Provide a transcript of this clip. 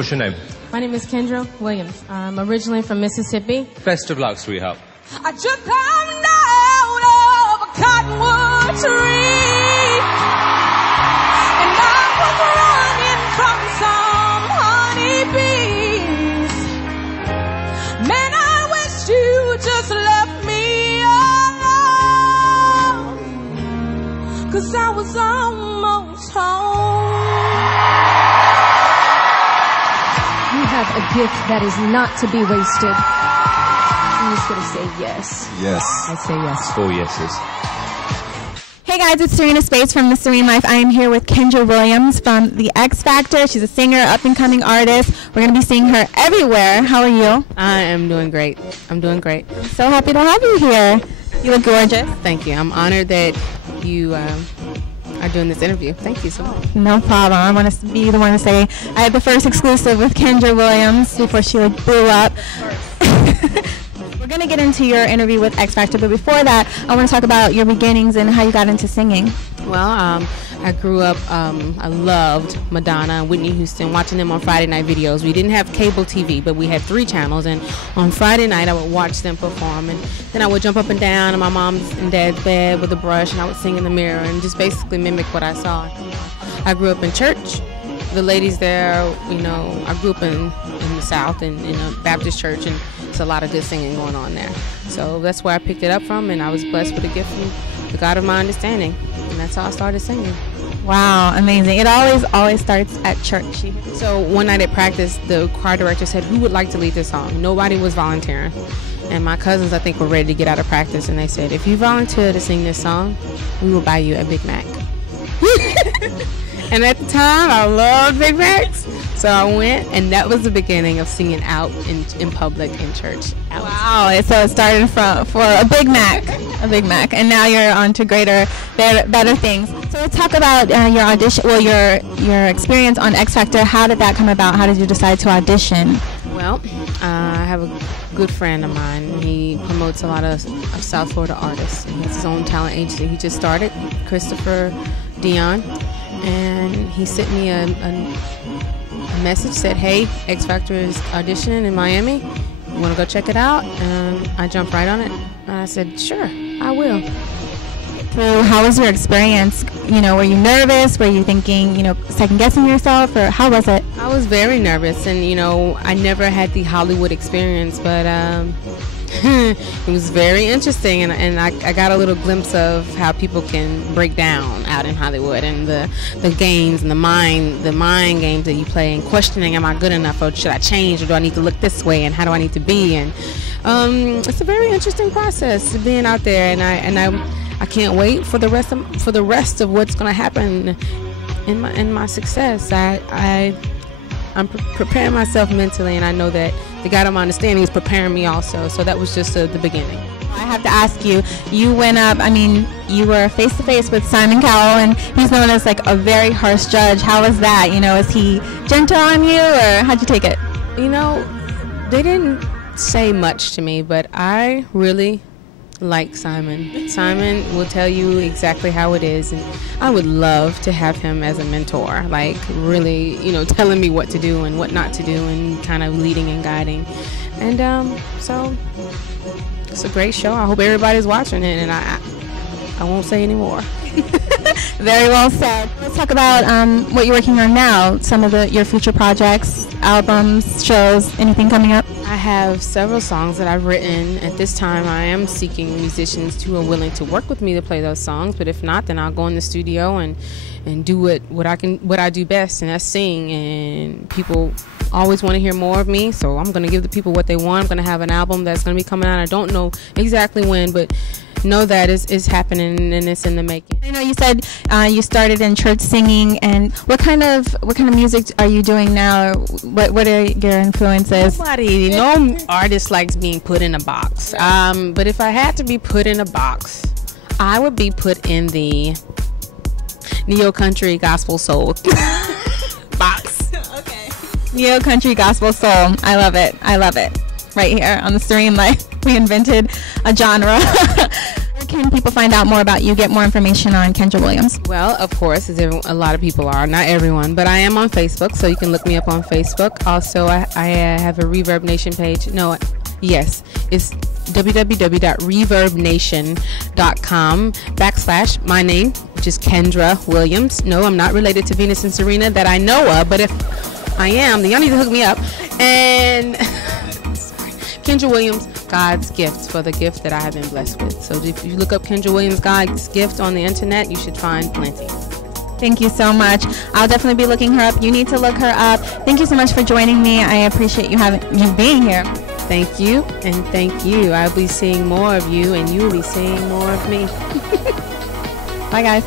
What's your name? My name is Kendra WIlliams. I'm originally from Mississippi. Best of luck, sweetheart. I just climbed out of a cottonwood tree, and I was running from some honeybees. Man, I wish you just left me alone, 'cause I was almost home. You have a gift that is not to be wasted. I'm just going to say yes. Yes. I say yes. 4 yeses. Hey guys, it's Serena Spates from The Serene Life. I am here with Kendra WIlliams from The X Factor. She's a singer, up-and-coming artist. We're going to be seeing her everywhere. How are you? I am doing great. I'm doing great. So happy to have you here. You look gorgeous. Thank you. I'm honored that you are doing this interview. Thank you so much. No problem. I want to be the one to say I had the first exclusive with Kendra WIlliams before she blew up. We're going to get into your interview with X Factor, but before that, I want to talk about your beginnings and how you got into singing. Well, I grew up, I loved Madonna and Whitney Houston, watching them on Friday night videos. We didn't have cable TV, but we had 3 channels, and on Friday night I would watch them perform, and then I would jump up and down in my mom's and dad's bed with a brush, and I would sing in the mirror and just basically mimic what I saw. I grew up in church. The ladies there, you know, I grew up in the South in a Baptist church, and it's a lot of good singing going on there. So that's where I picked it up from, and I was blessed with a gift from the God of my understanding, and that's how I started singing. Wow, amazing. It always starts at church. So one night at practice, the choir director said, who would like to lead this song? Nobody was volunteering. And my cousins, I think, were ready to get out of practice, and they said, if you volunteer to sing this song, we will buy you a Big Mac. And at the time, I loved Big Macs. So I went, and that was the beginning of singing out in public in church. Wow! So it started for a Big Mac, and now you're on to greater, better things. So let's talk about your audition. Well, your experience on X Factor. How did that come about? How did you decide to audition? Well, I have a good friend of mine. He promotes a lot of South Florida artists. He has his own talent agency. He just started, Christopher Dion, and he sent me a message, said, hey, X Factor is auditioning in Miami. You want to go check it out? And I jumped right on it. And I said, sure, I will. So how was your experience? You know, were you nervous? Were you thinking, you know, second guessing yourself, or how was it? I was very nervous, and you know, I never had the Hollywood experience, but it was very interesting, and I got a little glimpse of how people can break down out in Hollywood, and the games and the mind games that you play, and questioning, am I good enough, or should I change, or do I need to look this way, and how do I need to be? And it's a very interesting process being out there, and I can't wait for the rest of what's going to happen in my success. I'm preparing myself mentally, and I know that the God of my understanding is preparing me also. So that was just the beginning. I have to ask you, you went up, I mean, you were face-to-face with Simon Cowell, and he's known as like a very harsh judge. How was that? You know, is he gentle on you, or how'd you take it? You know, they didn't say much to me, but I really like Simon. Simon will tell you exactly how it is, and I would love to have him as a mentor, like really, you know, telling me what to do and what not to do, and kind of leading and guiding. And so it's a great show. I hope everybody's watching it, and I won't say any more. Very well said. Let's talk about what you're working on now, some of your future projects, albums, shows, anything coming up? I have several songs that I've written. At this time, I am seeking musicians who are willing to work with me to play those songs, but if not, then I'll go in the studio and do what I do best, and that's sing. And people always want to hear more of me, so I'm going to give the people what they want. I'm going to have an album that's going to be coming out. I don't know exactly when, but know that it's happening, and it's in the making. I know you said you started in church singing, and what kind of music are you doing now? What are your influences? No artist likes being put in a box. But if I had to be put in a box, I would be put in the neo-country gospel soul box. Okay. Neo-country gospel soul. I love it. I love it. Right here on The Serene Life, we invented a genre. Where can people find out more about you, get more information on Kendra Williams? Well, of course, as a lot of people are, not everyone, but I am on Facebook, so you can look me up on Facebook. Also, I have a Reverb Nation page. No, yes, it's www.reverbnation.com/my name, which is Kendra Williams. No, I'm not related to Venus and Serena that I know of, but if I am, then y'all need to hook me up. And Kendra Williams, God's gift, for the gift that I have been blessed with. So if you look up Kendra Williams, God's gift on the internet, you should find plenty. Thank you so much. I'll definitely be looking her up. You need to look her up. Thank you so much for joining me. I appreciate you being here. Thank you, and thank you. I'll be seeing more of you, and you will be seeing more of me. Bye, guys.